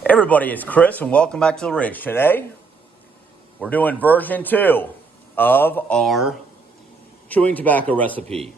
Hey everybody, it's Chris and welcome back to the Ridge. Today, we're doing version 2 of our chewing tobacco recipe.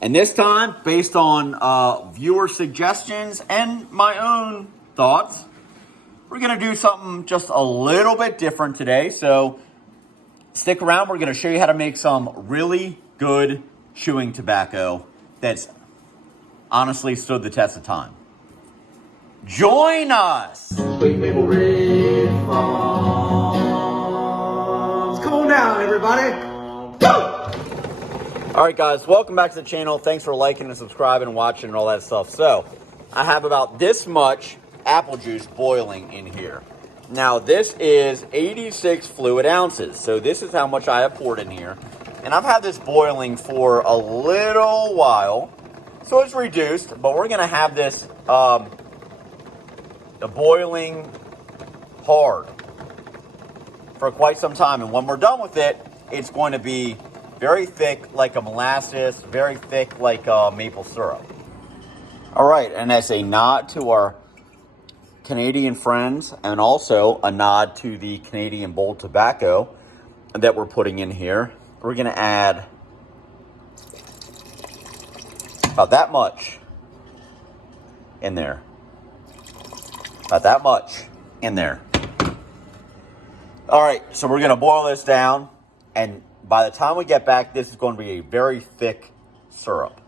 And this time, based on viewer suggestions and my own thoughts, we're going to do something just a little bit different today. So stick around, we're going to show you how to make some really good chewing tobacco that's honestly stood the test of time. Join us! Sweet Maple Ridge Farms. Come on down, everybody. Go! All right, guys, welcome back to the channel. Thanks for liking and subscribing and watching and all that stuff. So, I have about this much apple juice boiling in here. Now, this is 86 fluid ounces. So, this is how much I have poured in here. And I've had this boiling for a little while. So, it's reduced, but we're going to have this boiling hard for quite some time. And when we're done with it, it's going to be very thick like a molasses, very thick like maple syrup. All right, and as a nod to our Canadian friends and also a nod to the Canadian Bowl tobacco that we're putting in here, we're going to add about that much in there. About that much in there. All right, so we're going to boil this down, and by the time we get back, this is going to be a very thick syrup.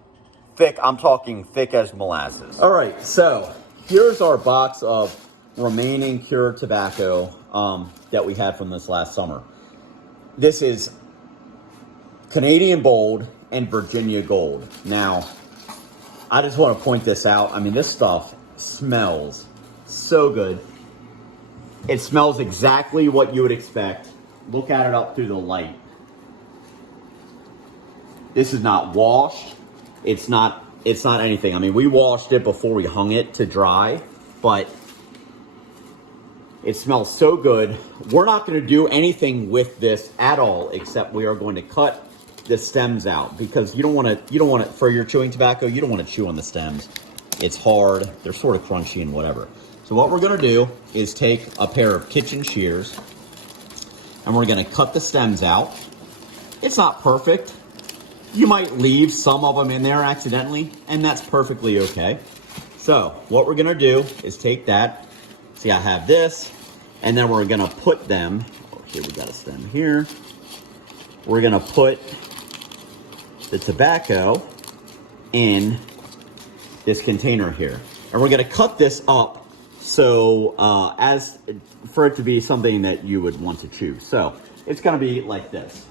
Thick, I'm talking thick as molasses. All right, so here's our box of remaining cured tobacco that we had from this last summer. This is Canadian Bold and Virginia Gold. Now, I just want to point this out. I mean, this stuff smells so good. It smells exactly what you would expect. Look at it up through the light. This is not washed. It's not anything. I mean, we washed it before we hung it to dry, but it smells so good. We're not going to do anything with this at all, except we are going to cut the stems out, because you don't want to for your chewing tobacco, you don't want to chew on the stems. It's hard. They're sort of crunchy and whatever. So what we're going to do is take a pair of kitchen shears and we're going to cut the stems out. It's not perfect. You might leave some of them in there accidentally, and that's perfectly okay. So what we're going to do is take that. See, I have this, and then we're going to put them, here we got a stem here. We're going to put the tobacco in this container here. And we're going to cut this up so as for it to be something that you would want to chew. So it's going to be like this.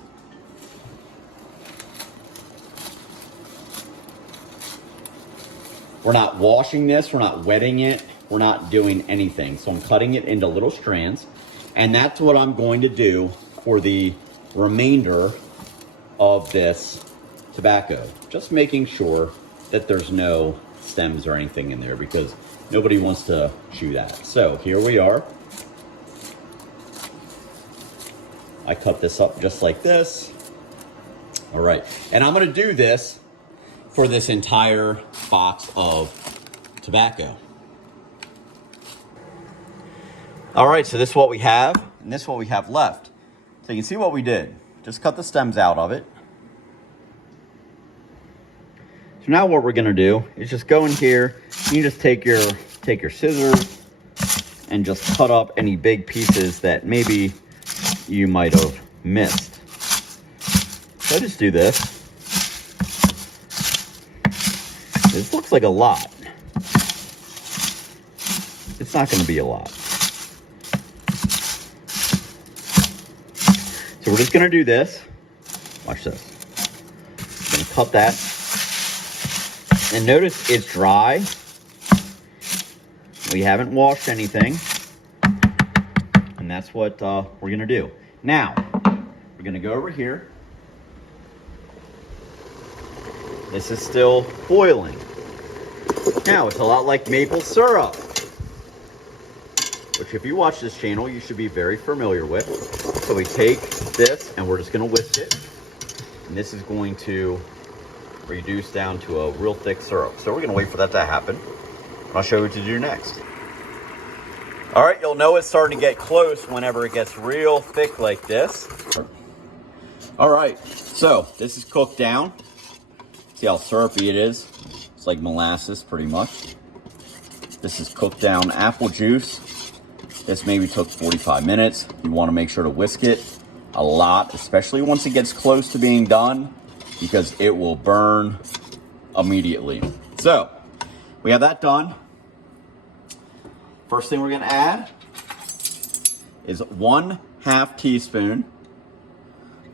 We're not washing this, we're not wetting it, we're not doing anything. So I'm cutting it into little strands, and that's what I'm going to do for the remainder of this tobacco. Just making sure that there's no stems or anything in there, because nobody wants to chew that. So here we are. I cut this up just like this. All right, and I'm gonna do this for this entire box of tobacco. All right, so this is what we have, and this is what we have left. So you can see what we did. Just cut the stems out of it. So now what we're gonna do is just go in here. You just take your scissors and just cut up any big pieces that maybe you might have missed. So just do this. This looks like a lot. It's not gonna be a lot. So we're just gonna do this. Watch this. I'm gonna cut that. And notice it's dry. We haven't washed anything. And that's what we're gonna do. Now, we're gonna go over here. This is still boiling. Now, it's a lot like maple syrup, which if you watch this channel, you should be very familiar with. So we take this and we're just gonna whisk it. And this is going to reduce down to a real thick syrup. So we're gonna wait for that to happen. I'll show you what to do next. All right, you'll know it's starting to get close whenever it gets real thick like this. All right, so this is cooked down. See how syrupy it is? It's like molasses pretty much. This is cooked down apple juice. This maybe took 45 minutes. You want to make sure to whisk it a lot, especially once it gets close to being done, because it will burn immediately. So we have that done. First thing we're gonna add is 1/2 teaspoon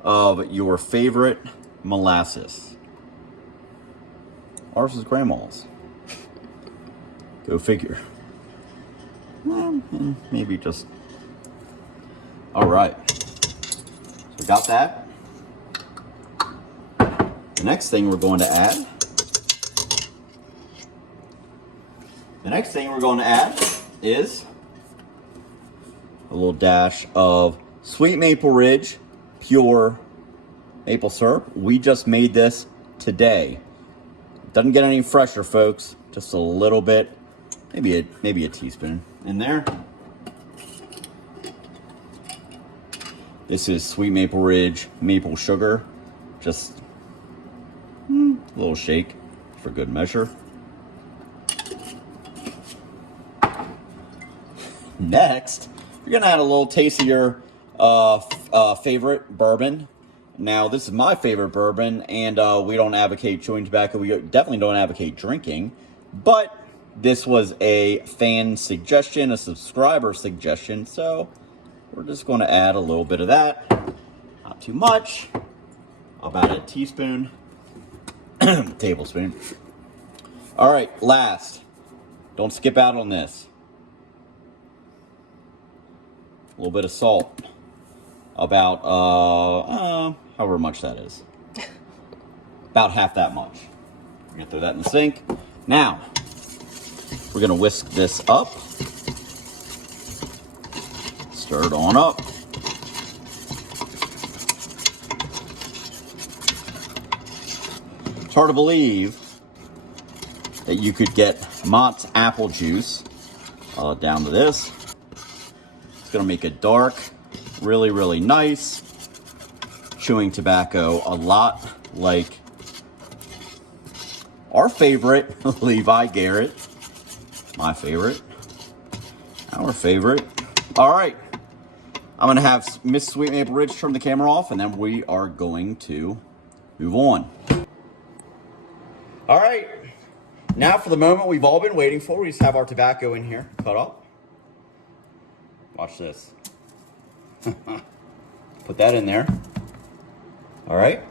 of your favorite molasses. Ours is grandma's. Go figure. Maybe just. All right. So we got that. The next thing we're going to add. Is a little dash of Sweet Maple Ridge pure maple syrup. We just made this today. Doesn't get any fresher, folks. Just a little bit, maybe a teaspoon in there. This is Sweet Maple Ridge maple sugar. Just a little shake for good measure. Next, you're gonna add a little taste of your favorite bourbon. Now, this is my favorite bourbon, and we don't advocate chewing tobacco. We definitely don't advocate drinking, but this was a fan suggestion, a subscriber suggestion, so we're just going to add a little bit of that. Not too much. About a teaspoon, tablespoon. All right, last. Don't skip out on this. A little bit of salt. About, however much that is. About half that much. We're going to throw that in the sink. Now, we're going to whisk this up. Stir it on up. It's hard to believe that you could get Mott's apple juice down to this. It's going to make it dark, really, really nice. Chewing tobacco a lot like our favorite Levi Garrett. My favorite. Our favorite. All right. I'm going to have Miss Sweet Maple Ridge turn the camera off, and then we are going to move on. All right. Now for the moment we've all been waiting for. We just have our tobacco in here, cut up. Watch this. Put that in there. All right.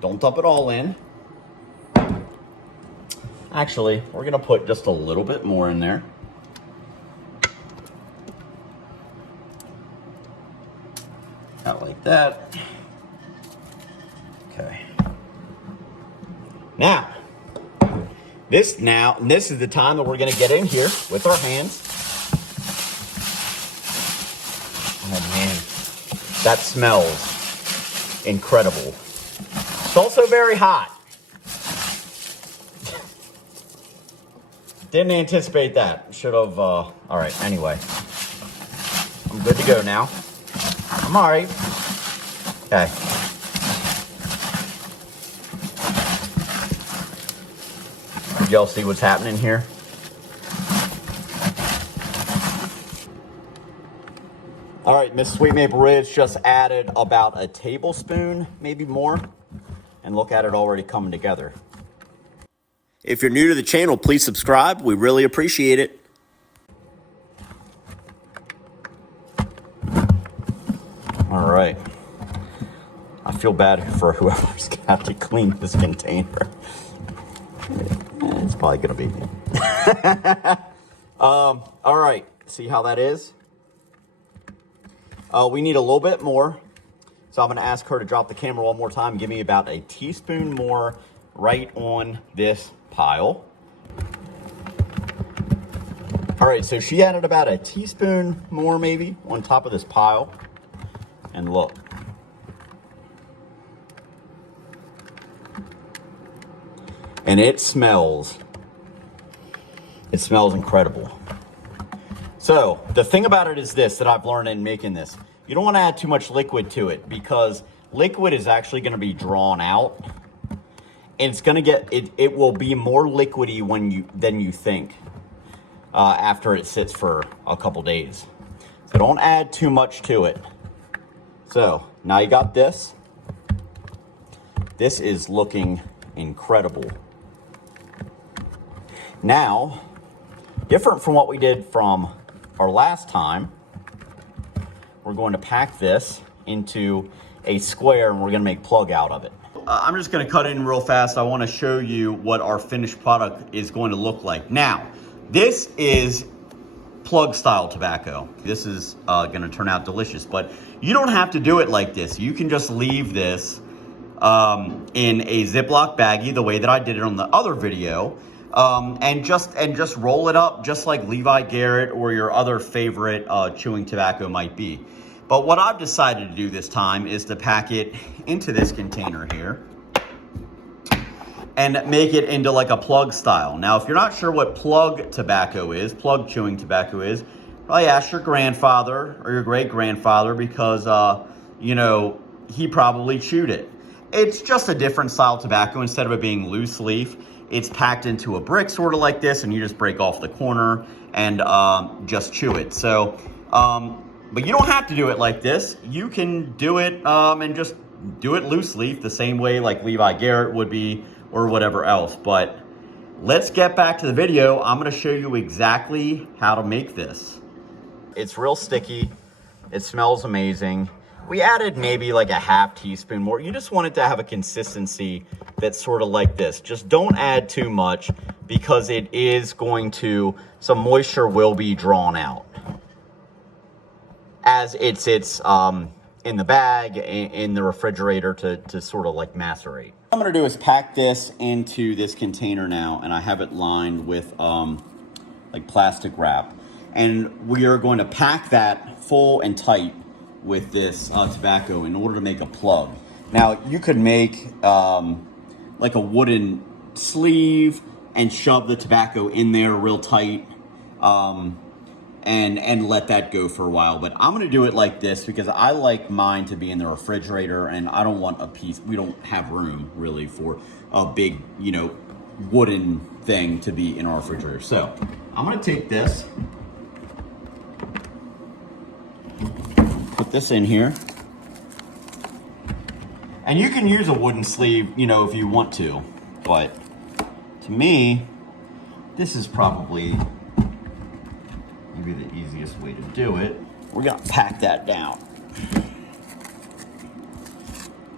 Don't dump it all in. Actually, we're going to put just a little bit more in there. Not like that. Okay. This is the time that we're going to get in here with our hands. Oh man, that smells incredible. It's also very hot. Didn't anticipate that. Should have, all right, anyway. I'm good to go now. I'm all right. Okay. Did y'all see what's happening here? All right, Miss Sweet Maple Ridge just added about a tablespoon, maybe more. And look at it already coming together. If you're new to the channel, please subscribe. We really appreciate it. All right. I feel bad for whoever's got to clean this container. It's probably gonna be me. All right, see how that is? We need a little bit more. So I'm gonna ask her to drop the camera one more time. Give me about a teaspoon more right on this pile. All right, so she added about a teaspoon more maybe on top of this pile. And look. And it smells incredible. So the thing about it is this that I've learned in making this. You don't want to add too much liquid to it because liquid is actually going to be drawn out. And it's going to get, it will be more liquidy than you think after it sits for a couple days. So don't add too much to it. So now you got this. This is looking incredible. Now, different from what we did from our last time, we're going to pack this into a square and we're going to make plug out of it. I'm just going to cut in real fast. I want to show you what our finished product is going to look like. Now, this is plug style tobacco. This is going to turn out delicious, but you don't have to do it like this. You can just leave this in a Ziploc baggie the way that I did it on the other video. And just roll it up just like Levi Garrett or your other favorite chewing tobacco might be. But what I've decided to do this time is to pack it into this container here and make it into like a plug style. Now, if you're not sure what plug tobacco is, plug chewing tobacco is, probably ask your grandfather or your great-grandfather because, you know, he probably chewed it. It's just a different style tobacco. Instead of it being loose leaf, it's packed into a brick sort of like this, and you just break off the corner and just chew it. So, but you don't have to do it like this. You can do it and just do it loose leaf the same way like Levi Garrett would be or whatever else. But let's get back to the video. I'm going to show you exactly how to make this. It's real sticky. It smells amazing. We added maybe like a half teaspoon more. You just want it to have a consistency that's sort of like this. Just don't add too much because it is going to, some moisture will be drawn out as it sits in the bag, in the refrigerator to sort of like macerate. What I'm gonna do is pack this into this container now, and I have it lined with like plastic wrap. And we are going to pack that full and tight with this tobacco in order to make a plug. Now, you could make like a wooden sleeve and shove the tobacco in there real tight and let that go for a while. But I'm gonna do it like this because I like mine to be in the refrigerator and I don't want a piece, we don't have room really for a big, you know, wooden thing to be in our refrigerator. So I'm gonna take this, put this in here, and you can use a wooden sleeve, you know, if you want to, but to me, this is probably maybe the easiest way to do it. We're gonna pack that down.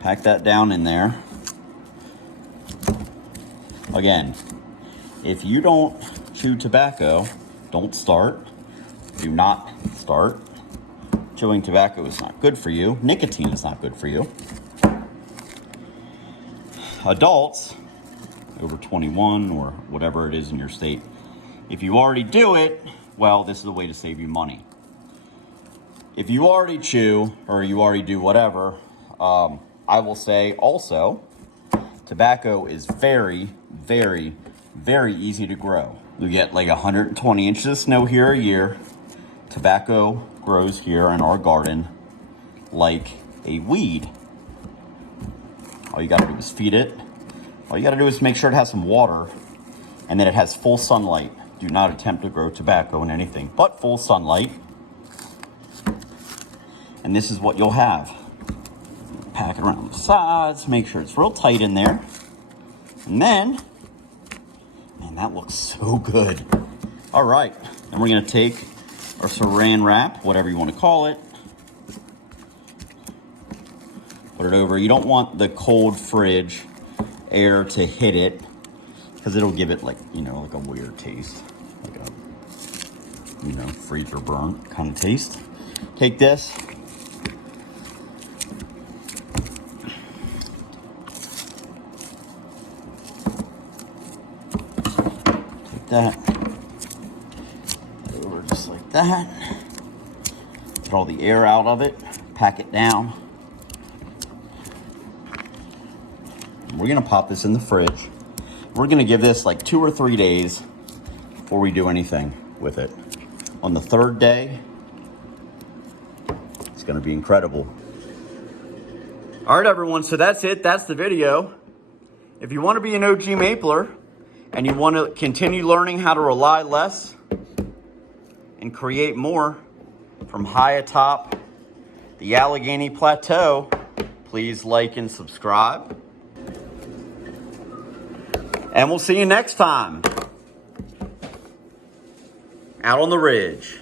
Pack that down in there. Again, if you don't chew tobacco, don't start. Do not start. Chewing tobacco is not good for you. Nicotine is not good for you. Adults, over 21 or whatever it is in your state, if you already do it, well, this is a way to save you money. If you already chew or you already do whatever, I will say also, tobacco is very, very, very easy to grow. You get like 120 inches of snow here a year. Tobacco grows here in our garden like a weed. All you gotta do is feed it. All you gotta do is make sure it has some water and that it has full sunlight. Do not attempt to grow tobacco in anything but full sunlight. And this is what you'll have. Pack it around the sides, make sure it's real tight in there. And then, man, that looks so good. All right, then we're gonna take our saran wrap, whatever you want to call it. Put it over. You don't want the cold fridge air to hit it because it'll give it like, you know, like a weird taste. Like a, you know, freezer burn kind of taste. Take this. Take that. Over just like that. Get all the air out of it. Pack it down. We're gonna pop this in the fridge. We're gonna give this like 2 or 3 days before we do anything with it. on the third day, it's going to be incredible. All right, everyone, so that's it. That's the video. If you want to be an OG mapler and you want to continue learning how to rely less and create more from high atop the Allegheny Plateau, please like and subscribe. And we'll see you next time out on the ridge.